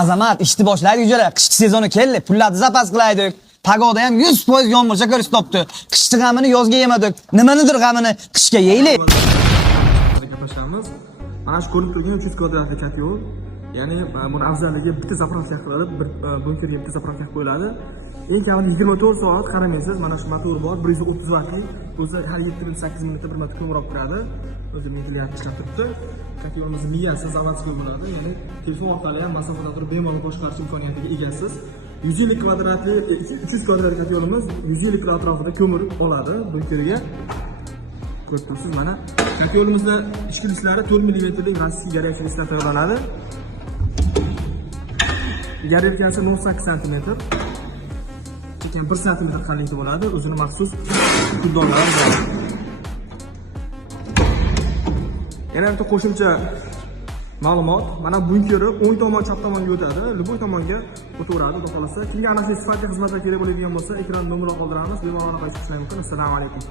Azamat, ishni boshlaydi ujalar. Qishki sezoni keldi. Pullarni zapas qilaydik. Pagoda ham 100% yomg'ircha ko'rib topdi. Qishni g'amini yozga yemadik. Nimanidir g'amini qishga yeylik. Gaplashamiz. Mana shu ko'rib turgan 300 kvadratli kotel, ya'ni buni afzalligi bitta zapravka qilib, bir bunkerga bitta zapravka qo'yiladi. Eng kamida 24 soat qaramaysiz. Mana shu motor bor, 130 vatli. O'zi har 7 minut 8 minutda bir marta qo'ng'iroq qiladi. O'zi ventilyat ishlab turibdi. Kotelimiz miyasi zavodskiy bo'ladi, ya'ni telefon orqali ham masofadan turib bemalol boshqarish imkoniyatiga egasiz. 150 kvadratli 300 kvadratli kotelimiz 150 kg atrofida ko'mir oladi bunkerga. Ko'rib turibsiz, mana kotelimizda ichki idishlari 4 mm rossiy горячий idisdan tayyorlanadi. Garelkasi 0.8 cm. Chekkan 1 cm qalinlikda bo'ladi. O'zini maxsus kuldonlari bor. Yana bitta qo'shimcha ma'lumot. Mana bunkeri o'ng tomon, chap tomonga o'tadi. Любой tomonga o'taveradi, xudo xolasa. Kimga ana shu sifatli xizmatlar kerak bo'ladigan bo'lsa, ekran nomerini qoldiramiz. Bemalol aloqa qilishinglar mumkin. Assalomu alaykum.